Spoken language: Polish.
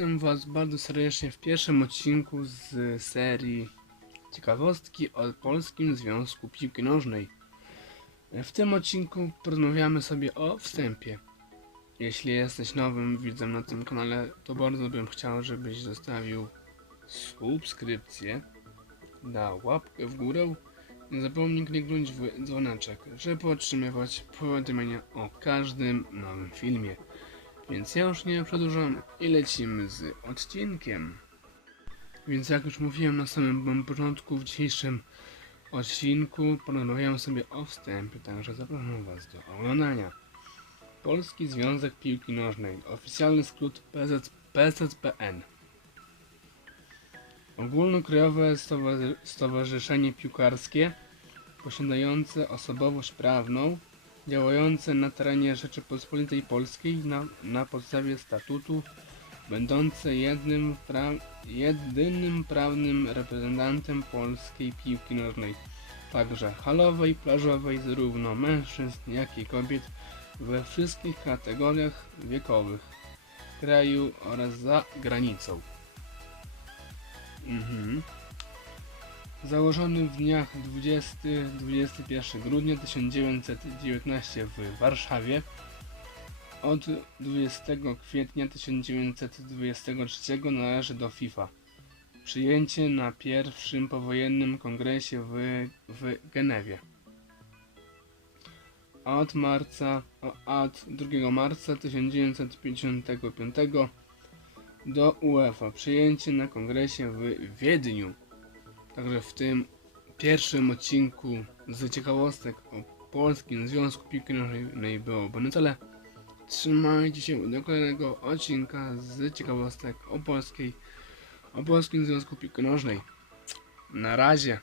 Witam Was bardzo serdecznie w pierwszym odcinku z serii Ciekawostki o Polskim Związku Piłki Nożnej. W tym odcinku porozmawiamy sobie o wstępie. Jeśli jesteś nowym widzem na tym kanale, to bardzo bym chciał, żebyś zostawił subskrypcję, dał łapkę w górę, nie zapomnij kliknąć w dzwoneczek, żeby otrzymywać powiadomienia o każdym nowym filmie. Więc ja już nie przedłużam i lecimy z odcinkiem. Więc jak już mówiłem na samym początku, w dzisiejszym odcinku porozmawiam sobie o wstępie, także zapraszam Was do oglądania. Polski Związek Piłki Nożnej, oficjalny skrót PZ, PZPN. Ogólnokrajowe Stowarzy- Stowarzyszenie Piłkarskie, posiadające osobowość prawną, działające na terenie Rzeczypospolitej Polskiej na, na podstawie statutu, będące jednym pra, jedynym prawnym reprezentantem polskiej piłki nożnej, także halowej, plażowej, zarówno mężczyzn, jak i kobiet we wszystkich kategoriach wiekowych kraju oraz za granicą. Mhm. Założony w dniach 20-21 grudnia 1919 w Warszawie, od 20 kwietnia 1923 należy do FIFA. Przyjęcie na pierwszym powojennym kongresie w, w Genewie. Od marca, od 2 marca 1955 do UEFA. Przyjęcie na kongresie w Wiedniu. Także w tym pierwszym odcinku z ciekawostek o Polskim Związku Piłki Nożnej byłoby na tyle. Trzymajcie się do kolejnego odcinka z ciekawostek o polskiej, o Polskim Związku Piłki Nożnej. Na razie.